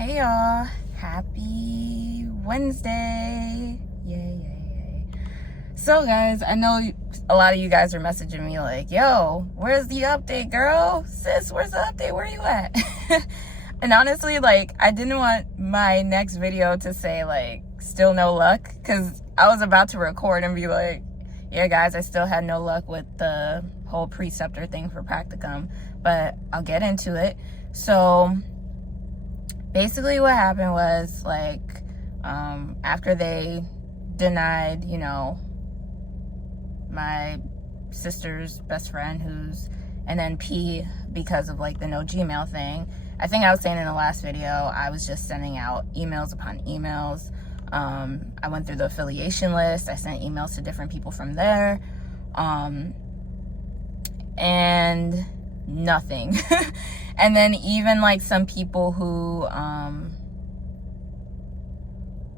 Hey y'all, happy Wednesday. Yay. So guys, I know a lot of you guys are messaging me like, yo, where's the update, girl? Sis, where's the update? Where are you at? And honestly, like, I didn't want my next video to say like, still no luck, because I was about to record and be like, yeah guys, I still had no luck with the whole Preceptor thing for practicum, but I'll get into it. So basically what happened was, like, after they denied, you know, my sister's best friend who's an NP because of like the no Gmail thing. I think I was saying in the last video, I was just sending out emails upon emails. I went through the affiliation list. I sent emails to different people from there. And nothing. And then even like some people who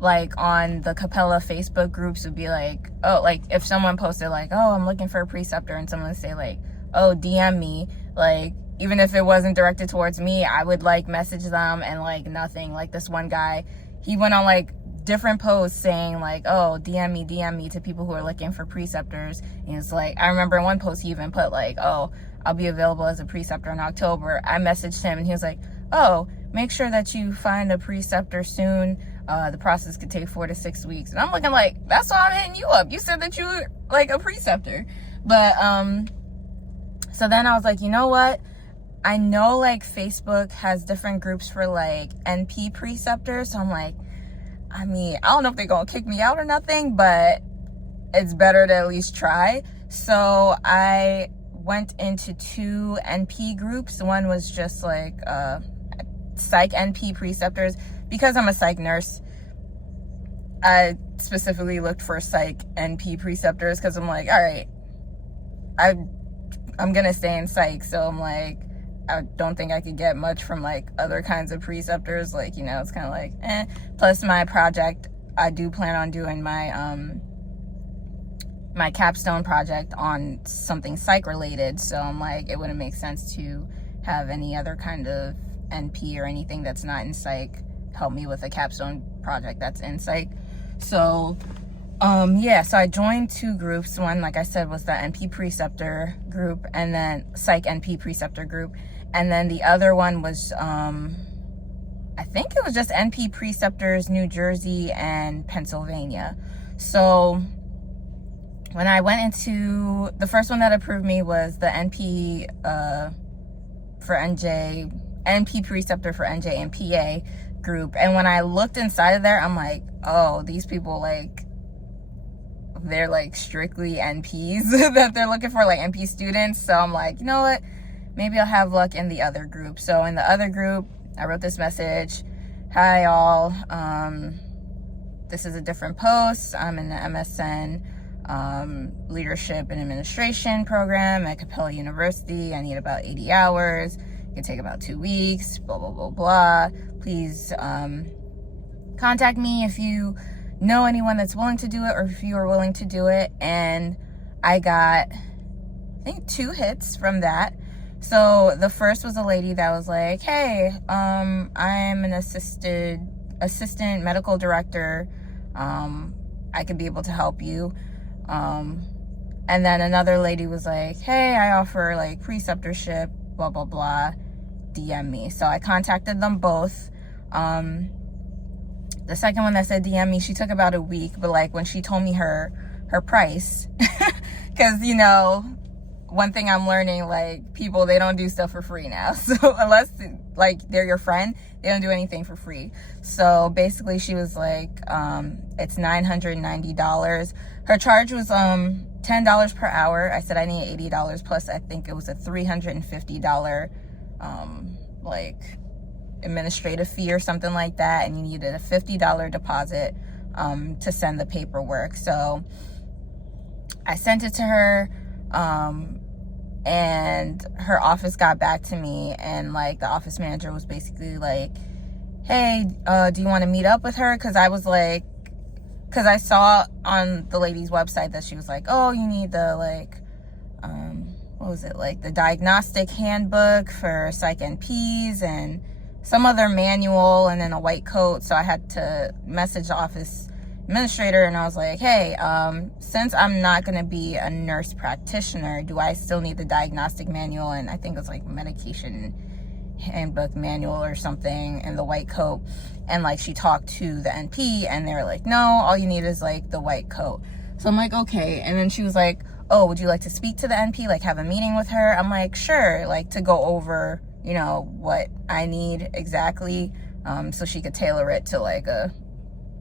like on the Capella Facebook groups would be like, oh, like if someone posted like, oh, I'm looking for a preceptor, and someone would say like, oh, DM me, like even if it wasn't directed towards me, I would like message them and like nothing. Like this one guy, he went on like different posts saying like, oh, DM me to people who are looking for preceptors. And it's like, I remember in one post he even put like, oh, I'll be available as a preceptor in October. I messaged him and he was like, oh, make sure that you find a preceptor soon. The process could take 4 to 6 weeks. And I'm looking like, that's why I'm hitting you up. You said that you were like a preceptor. But so then I was like, you know what? I know like Facebook has different groups for like NP preceptors. So I'm like, I mean, I don't know if they're gonna kick me out or nothing, but it's better to at least try. So I went into 2 NP groups. One was just like psych NP preceptors. Because I'm a psych nurse, I specifically looked for psych NP preceptors because I'm like, all right, I'm gonna stay in psych, so I'm like, I don't think I could get much from like other kinds of preceptors. Like, you know, it's kind of like, eh. Plus my project, I do plan on doing my my capstone project on something psych related, so I'm like, it wouldn't make sense to have any other kind of NP or anything that's not in psych help me with a capstone project that's in psych. So yeah, so I joined 2 groups. One, like I said, was the NP preceptor group, and then psych NP preceptor group, and then the other one was I think it was just NP preceptors New Jersey and Pennsylvania. So when I went into the first one that approved me was the NP for NP preceptor for NJ and PA group. And when I looked inside of there, I'm like, oh, these people, like, they're like strictly NPs that they're looking for, like NP students. So I'm like, you know what, maybe I'll have luck in the other group. So in the other group, I wrote this message: hi y'all, this is a different post. I'm in the MSN leadership and administration program at Capella University. I need about 80 hours. It can take about 2 weeks, blah, blah, blah, blah. Please contact me if you know anyone that's willing to do it, or if you are willing to do it. And I got, I think, 2 hits from that. So the first was a lady that was like, hey, I'm an assistant medical director. I could be able to help you. And then another lady was like, hey, I offer like preceptorship, blah, blah, blah, DM me. So I contacted them both. The second one that said DM me, she took about a week, but like when she told me her price, because, you know, one thing I'm learning, like, people, they don't do stuff for free now. So unless like they're your friend, they don't do anything for free. So basically she was like, it's $990. Her charge was $10 per hour. I said I need $80 plus I think it was a $350 like administrative fee or something like that, and you needed a $50 deposit to send the paperwork. So I sent it to her, and her office got back to me, and like the office manager was basically like, hey, do you want to meet up with her? Because I was like, because I saw on the lady's website that she was like, oh, you need the like what was it, like the diagnostic handbook for psych NPs and some other manual and then a white coat. So I had to message the office administrator, and I was like, hey, since I'm not going to be a nurse practitioner, do I still need the diagnostic manual? And I think it was like medication handbook manual or something, and the white coat. And like, she talked to the NP, and they were like, no, all you need is like the white coat. So I'm like, okay. And then she was like, oh, would you like to speak to the NP, like have a meeting with her? I'm like, sure, like to go over, you know, what I need exactly, so she could tailor it to like an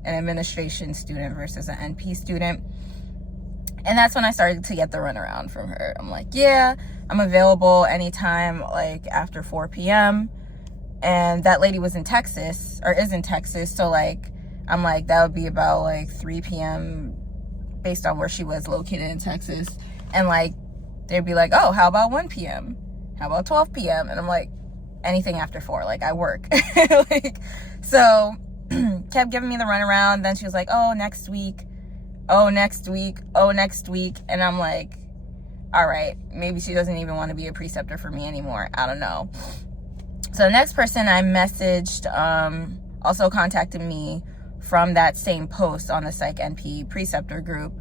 administration student versus an NP student. And that's when I started to get the runaround from her. I'm like, yeah, I'm available anytime, like after 4 p.m. And that lady was in Texas, or is in Texas. So like, I'm like, that would be about like 3 p.m. based on where she was located in Texas. And like, they'd be like, oh, how about 1 p.m.? How about 12 p.m.? And I'm like, anything after 4, like I work. Like, so kept giving me the runaround. Then she was like, oh, next week. Oh, next week. Oh, next week. And I'm like, all right, maybe she doesn't even want to be a preceptor for me anymore. I don't know. So the next person I messaged also contacted me from that same post on the Psych NP preceptor group.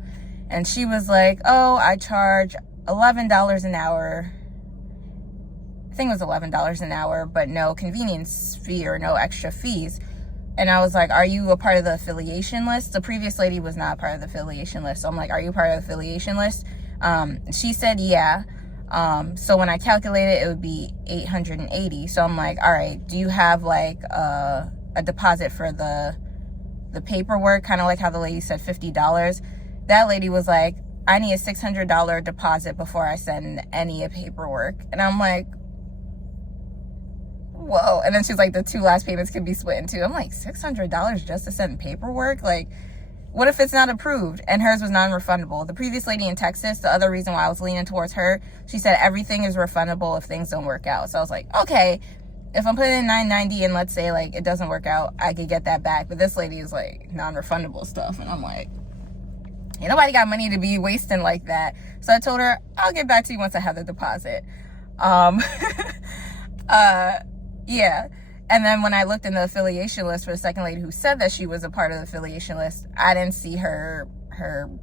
And she was like, oh, I charge $11 an hour. I think it was $11 an hour, but no convenience fee or no extra fees. And I was like, are you a part of the affiliation list? The previous lady was not part of the affiliation list. So I'm like, are you part of the affiliation list? She said, yeah. So when I calculated, it would be $880. So I'm like, all right, do you have like a deposit for the paperwork? Kind of like how the lady said $50. That lady was like, I need a $600 deposit before I send any paperwork. And I'm like, whoa. And then she's like, the 2 last payments can be split in 2. I'm like, $600 just to send paperwork? Like, what if it's not approved? And hers was non-refundable. The previous lady in Texas, the other reason why I was leaning towards her, she said everything is refundable if things don't work out. So I was like, okay, if I'm putting in $990 and let's say like it doesn't work out, I could get that back. But this lady is like non-refundable stuff. And I'm like, ain't nobody got money to be wasting like that. So I told her, I'll get back to you once I have the deposit. Yeah. And then when I looked in the affiliation list for the second lady who said that she was a part of the affiliation list, I didn't see her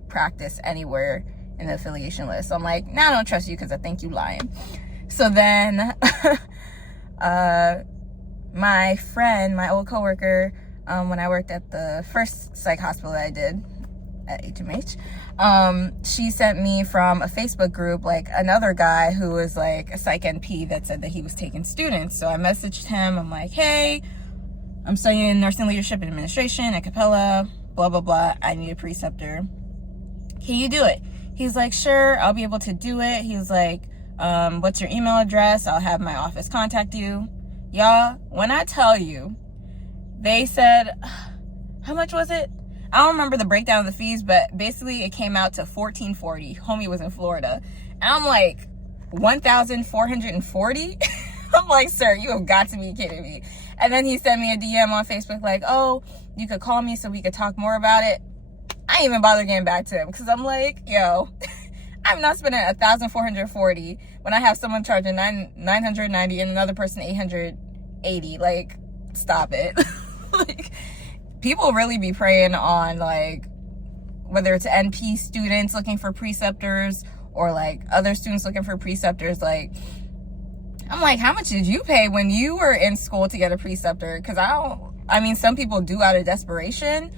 practice anywhere in the affiliation list. So I'm like, nah, I don't trust you because I think you lying. So then my friend, my old coworker, when I worked at the first psych hospital that I did at HMH, she sent me from a Facebook group, like another guy who was like a psych NP that said that he was taking students. So I messaged him. I'm like, hey, I'm studying nursing leadership and administration at Capella, blah, blah, blah. I need a preceptor. Can you do it? He's like, sure, I'll be able to do it. He was like, what's your email address? I'll have my office contact you. Y'all, when I tell you, they said, how much was it? I don't remember the breakdown of the fees, but basically it came out to $1,440. Homie was in Florida. And I'm like, $1,440? I'm like, sir, you have got to be kidding me. And then he sent me a DM on Facebook like, oh, you could call me so we could talk more about it. I didn't even bother getting back to him because I'm like, yo, I'm not spending $1,440 when I have someone charging $990 and another person $880. Like, stop it. Like, people really be preying on, like, whether it's NP students looking for preceptors or, like, other students looking for preceptors. Like, I'm like, how much did you pay when you were in school to get a preceptor? Because I mean, some people do out of desperation.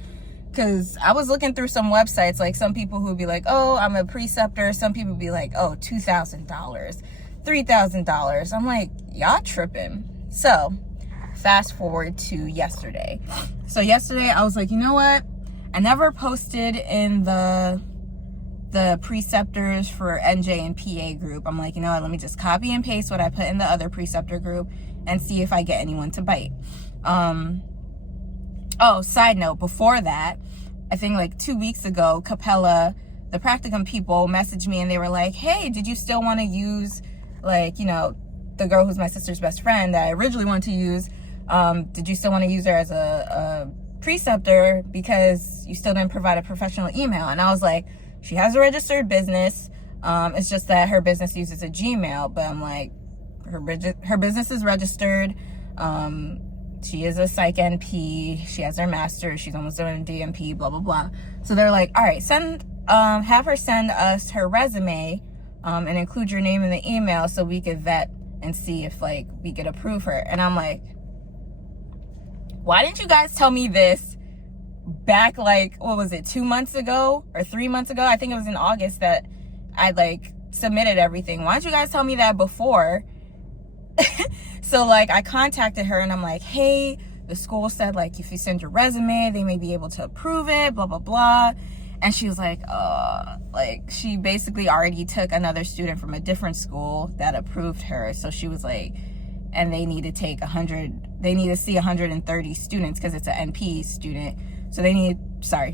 Because I was looking through some websites, like, some people who would be like, oh, I'm a preceptor. Some people would be like, oh, $2,000, $3,000. I'm like, y'all tripping. So fast forward to yesterday. So yesterday I was like, you know what? I never posted in the preceptors for NJ and PA group. I'm like, you know what? Let me just copy and paste what I put in the other preceptor group and see if I get anyone to bite. Oh, side note, before that, I think like 2 weeks ago, Capella, the practicum people messaged me and they were like, hey, did you still want to use, like, you know, the girl who's my sister's best friend that I originally wanted to use? Did you still want to use her as a preceptor because you still didn't provide a professional email? And I was like, she has a registered business. It's just that her business uses a Gmail. But I'm like, her business is registered. She is a psych NP. She has her master's. She's almost doing a DMP, blah, blah, blah. So they're like, all right, have her send us her resume and include your name in the email so we could vet and see if, like, we could approve her. And I'm like, why didn't you guys tell me this back, like, what was it, 2 months ago or 3 months ago? I think it was in August that I, like, submitted everything. Why didn't you guys tell me that before? So, like, I contacted her and I'm like, hey, the school said, like, if you send your resume, they may be able to approve it, blah, blah, blah. And she was like, she basically already took another student from a different school that approved her. So she was like, and they need to see 130 students because it's an NP student. So they need,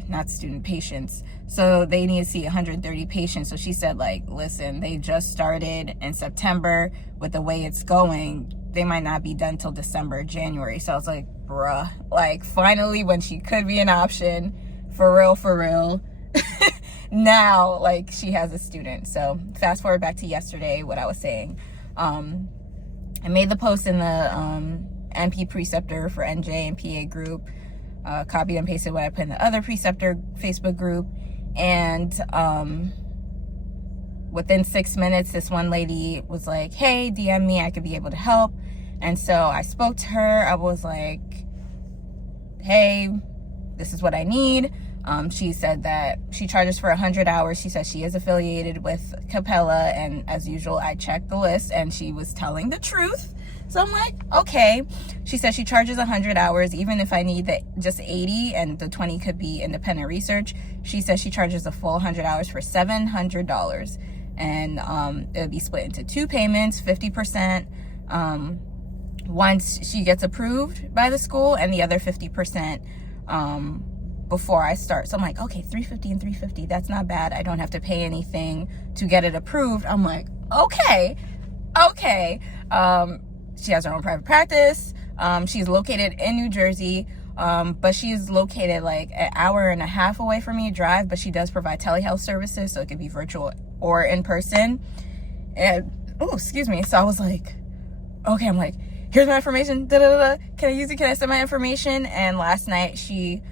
not student, patients. So they need to see 130 patients. So she said, like, listen, they just started in September. With the way it's going, they might not be done till December, January. So I was like, bruh, like, finally, when she could be an option, for real, now, like, she has a student. So fast forward back to yesterday, what I was saying. I made the post in the NP Preceptor for NJ and PA group, copied and pasted what I put in the other Preceptor Facebook group, and within 6 minutes, this one lady was like, hey, DM me, I could be able to help. And so I spoke to her. I was like, hey, this is what I need. She said that she charges for 100 hours. She said she is affiliated with Capella, and as usual, I checked the list and she was telling the truth. So I'm like, okay. She said she charges 100 hours, even if I need just 80 and the 20 could be independent research. She says she charges a full 100 hours for $700. And it'll be split into 2 payments, 50% once she gets approved by the school, and the other 50% before I start. So I'm like, okay, $350 and $350, that's not bad. I don't have to pay anything to get it approved. I'm like, okay. She has her own private practice. She's located in New Jersey, but she's located like an hour and a half away from me, drive, but she does provide telehealth services, so it could be virtual or in person. And excuse me. So I was like, okay, I'm like, here's my information. Can I use it? Can I send my information? And last night she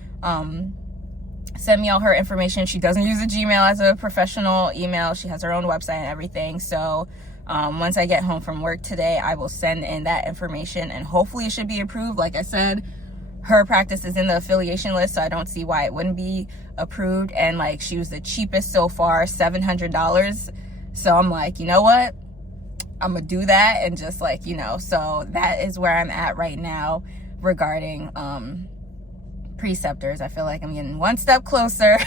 sent me all her information. She doesn't use a Gmail as a professional email. She has her own website and everything. So once I get home from work today, I will send in that information and hopefully it should be approved. Like I said, her practice is in the affiliation list, so I don't see why it wouldn't be approved. And like, she was the cheapest so far, $700. So I'm like, you know what? I'm gonna do that and just like, so that is where I'm at right now regarding preceptors. I feel like I'm getting one step closer.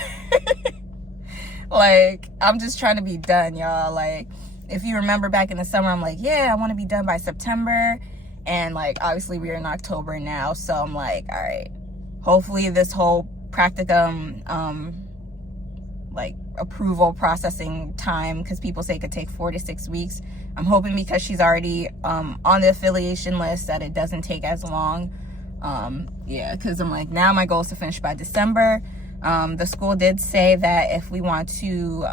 Like, I'm just trying to be done, y'all. Like, if you remember back in the summer, I'm like, yeah, I want to be done by September. And like, obviously we're in October now. So I'm like, all right, hopefully this whole practicum, like approval processing time, because people say it could take 4 to 6 weeks. I'm hoping because she's already on the affiliation list that it doesn't take as long. Yeah, because I'm like, now my goal is to finish by December. The school did say that if we want to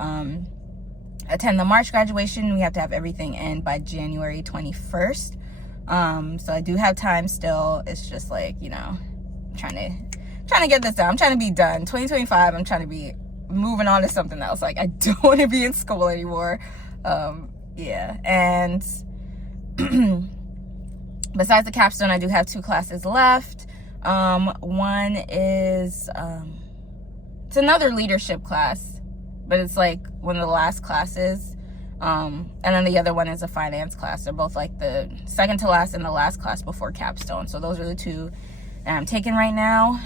attend the March graduation, we have to have everything in by January 21st. So I do have time still. It's just like, trying to get this done. I'm trying to be done. 2025, I'm trying to be moving on to something else. Like, I don't want to be in school anymore. Yeah. And besides the capstone, I do have 2 classes left. One is, it's another leadership class, but it's like one of the last classes. And then the other one is a finance class. They're both like the second to last and the last class before capstone. So those are the 2 that I'm taking right now.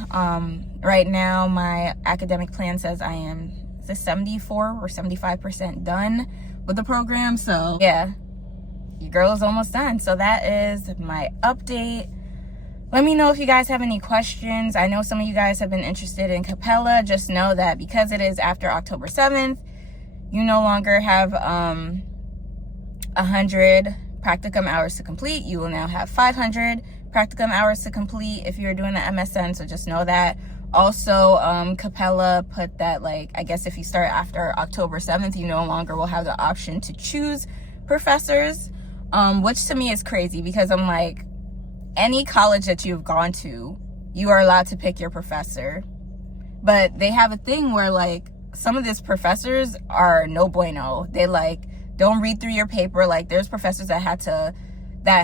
Right now, my academic plan says I am 74 or 75% done with the program. So yeah, your girl is almost done. So that is my update. Let me know if you guys have any questions. I know some of you guys have been interested in Capella. Just know that because it is after October 7th, you no longer have 100 practicum hours to complete. You will now have 500 practicum hours to complete if you're doing the MSN, so just know that. Also, Capella put that, like, I guess if you start after October 7th, you no longer will have the option to choose professors, which to me is crazy because I'm like, any college that you've gone to, you are allowed to pick your professor. But they have a thing where like some of these professors are no bueno. They like don't read through your paper. Like there's professors that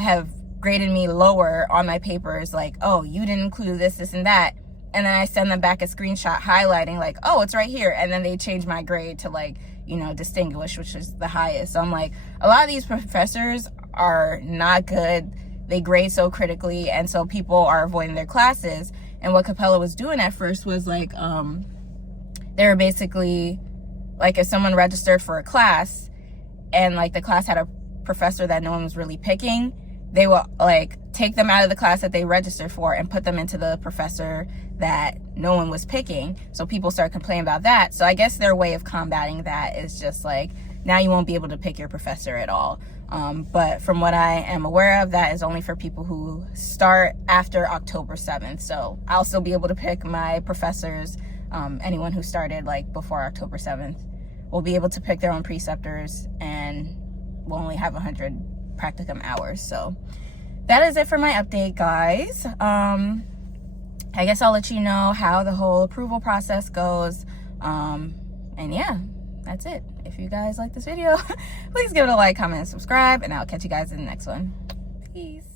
have graded me lower on my papers, like, oh, you didn't include this, this, and that. And then I send them back a screenshot highlighting like, oh, it's right here. And then they change my grade to like, you know, distinguished, which is the highest. So I'm like, a lot of these professors are not good. They grade so critically. And so people are avoiding their classes. And what Capella was doing at first was like, they were basically like, if someone registered for a class and like the class had a professor that no one was really picking, they will like take them out of the class that they registered for and put them into the professor that no one was picking. So people start complaining about that. So I guess their way of combating that is just like, now you won't be able to pick your professor at all. But from what I am aware of, that is only for people who start after October 7th. So I'll still be able to pick my professors. Anyone who started like before October 7th will be able to pick their own preceptors, and we'll only have 100 practicum hours. So that is it for my update, guys. I guess I'll let you know how the whole approval process goes. And yeah, that's it. If you guys like this video, please give it a like, comment, and subscribe, and I'll catch you guys in the next one. Peace.